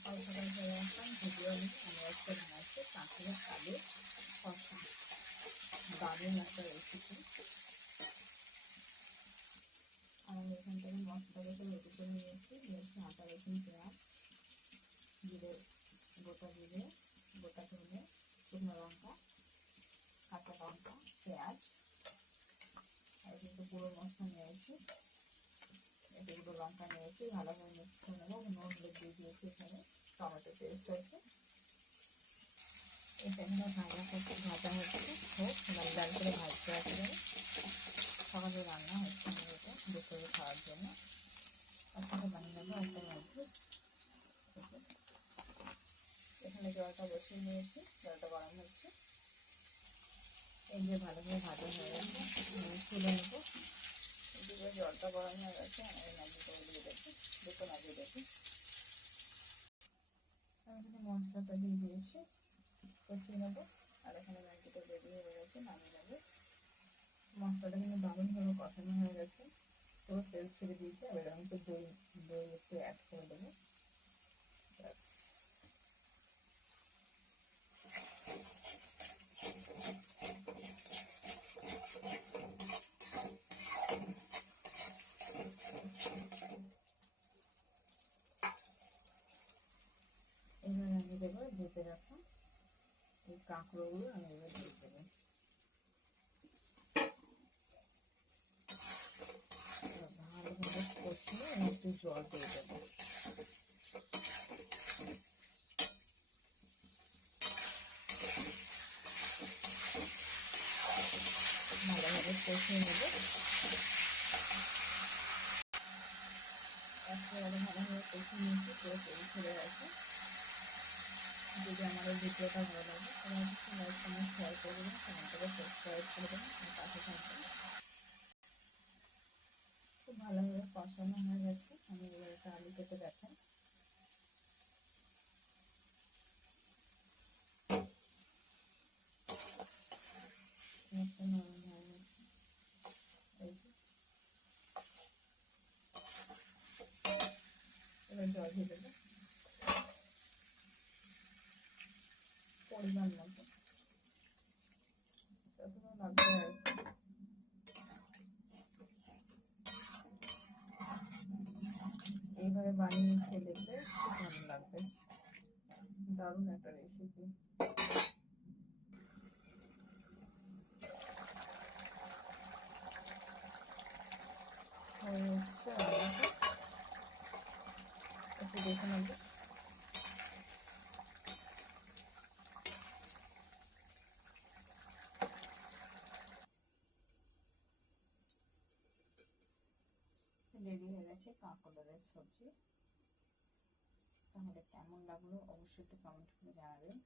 সকাল সকাল চলে আসলাম ভিডিও নিয়ে আমি আজকে বানাচ্ছি কাঁচুরের আলু কষা দারুণ একটা রেসিপি আমি এখান থেকে মশলাটাকে রেডি করে নিয়েছি নিয়েছি আদা রসুন পেঁয়াজ জিরে গোটা জিরে গোটা ধনে শুকনো লঙ্কা কাঁচা লঙ্কা পেঁয়াজ আর কিন্তু পুরো মশলা নিয়েছি এগুলো লঙ্কা নিয়েছি ভালোভাবে মিক্স করে নেব। নুন দিয়ে দিয়েছি এখানে। টমেটো পেস্ট আছে। এখানে ভাজা করতে ভাজা হচ্ছে হোক লাল করে ভাজতে আছে সকালে রান্না হচ্ছে এটা দুপুরে খাওয়ার জন্য। তার সাথে বানিয়ে নেব একটা মধ্যে। এখানে জলটা বসিয়ে নিয়েছি, জলটা গরম হচ্ছে। এই যে ভালোভাবে ভাজা হয়ে গেছে তুলে নেব। এদিকে জলটা গরম হয়ে গেছে আমি ম্যাগিটা দিয়ে দেখি দুটো ম্যাগি দেখি আমি এখানে মশলাটা দিয়ে দিয়েছি। কষিয়ে নেব আর এখানে ম্যাগিটা রেডি হয়ে গেছে নামিয়ে নেব মশলাটা কিন্তু দারুণভাবে কষানো হয়ে গেছে পুরো তেল ছেড়ে দিয়েছি এবার আমি একটু দই দই একটু অ্যাড করে দেবো ব্যাস এবার আমি দেবো ভেজে রাখা এই কাঁকড়োগুলো আমি এবার দিয়ে দেবো। ভালোভাবে কষিয়ে আমি একটু জল দিয়ে দেবো। ভালোভাবে কষিয়ে নেব। যদি আমার এই ভিডিওটা ভালো লাগে তাহলে লাইক কমেন্ট শেয়ার করে দেবেন চ্যানেলটাকে সাবস্ক্রাইব করে দেবেন আর পাশে থাকবেন খুব ভালোভাবে কষানো হয়ে গেছে, আমি এবার একটা আলু কেটে দেখাই। একটা এবার জল দিয়ে দেবো। এইভাবে বানিয়ে খেয়ে দেখবে খুব ভালো লাগবে। দারুণ একটা রেসিপি হয়ে এসছে একটু দেখে নেব। রেডি হয়ে গেছে কাঁকড়ের সবজি। তাহলে কেমন লাগল অবশ্যই একটু কমেন্ট করে জানাবেন।